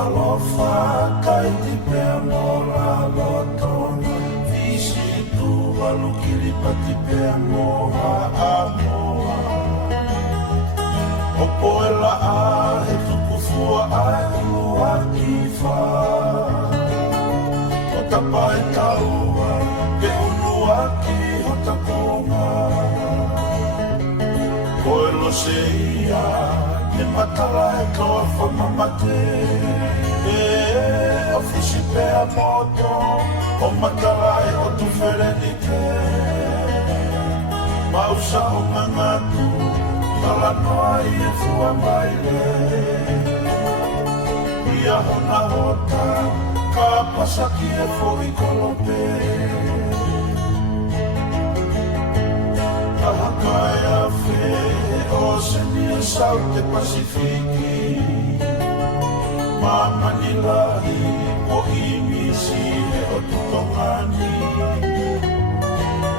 alofa kai ti pe mola lotonga visi tu valukili pati pe moha amoa opoela a he tukufua ai lua kifa o tapai taua ke unua ki o takonga koelo seia ne matala e toa whamamate ofisi pe a moto o matala e o tu wherenike mausa o ngangatu tala noa i e fua maile ia hona hota ka pasaki e fui kolope Kahakai a fe Oceani e South Pasifiki Mamanilahi o imisi e o tutongani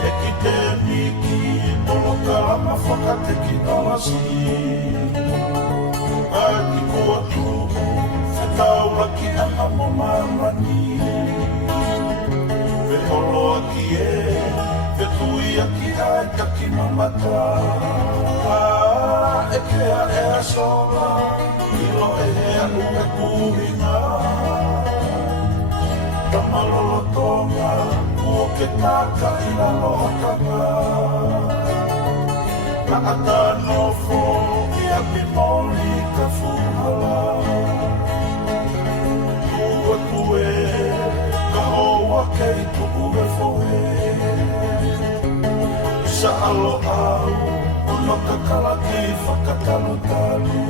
E ki te miki tolo kalama whakate ki nalasi A ki kua tuku whetaura ki anga mo mamani Ve holo ki e Ve tui aki ai taki mamata E kea e a sola Ilo e hea ue kuhinga Tamalolo tonga Ua ke taka i la lohakanga Na ata nofo I a pimoli ka fuhala Ua tue Ka hoa kei tuku e fohe Sa alo au, ono ka kalaki whakatalu-talu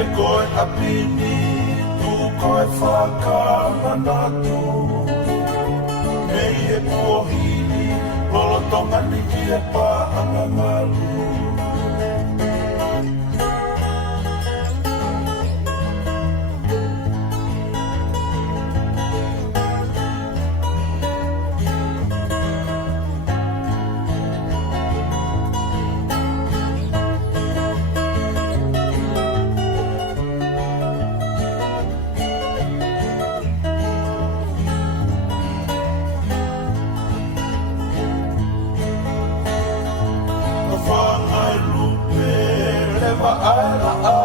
E koe apini, tu koe whakamanatu Mei e kuohini, lolo tonga niki e pā angangalu Aela a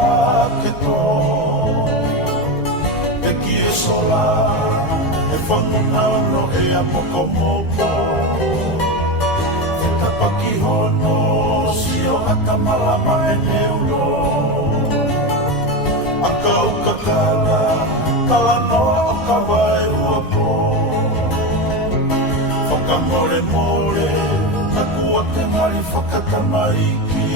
ke tō E ki e sola E whangunano e a moko moko E tapaki hono Sio ata malama e neuro A kau kakala Kala noa o ka wai ua po Whakamore more Na kua te mari whakatamaiki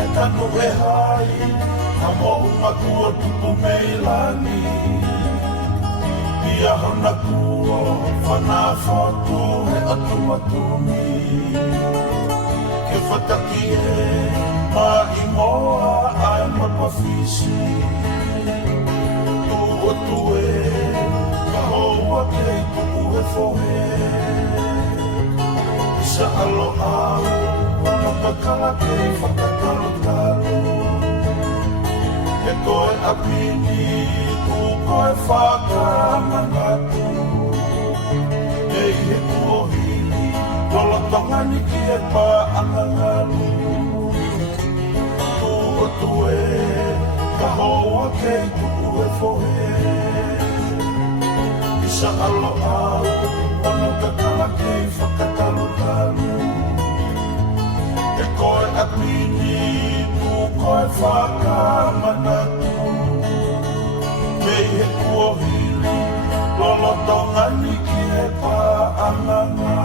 E tanu e hai, a mo'u makua tupu meilani Pia hona kua, whana whotu he atu matumi Ke whataki e, ma i moa ai mapawhisi Tua tue, ka hoa kei tupu e whohe Isa alo au, ono ka kalake whakatalu-talu E koe apini, tu koe whakamangatu Ei he kuohini, lolo tonga niki e pā angangalu Tua tue, ka hoa kei tuku e whohe Isa alo au, ono ka kalake whakatalu-talu E koe apini, tu koe whakamanatu Mei he kuohili, lolo tonga niki e pā anganga